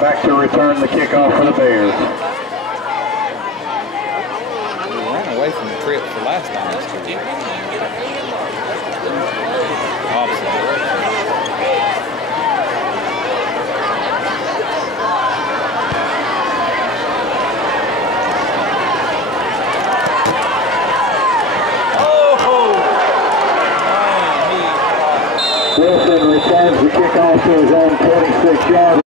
back to return the kickoff for the Bears. We ran away from the trip for last time. Opposite direction. Wilson returns the kickoff to his own 26-yard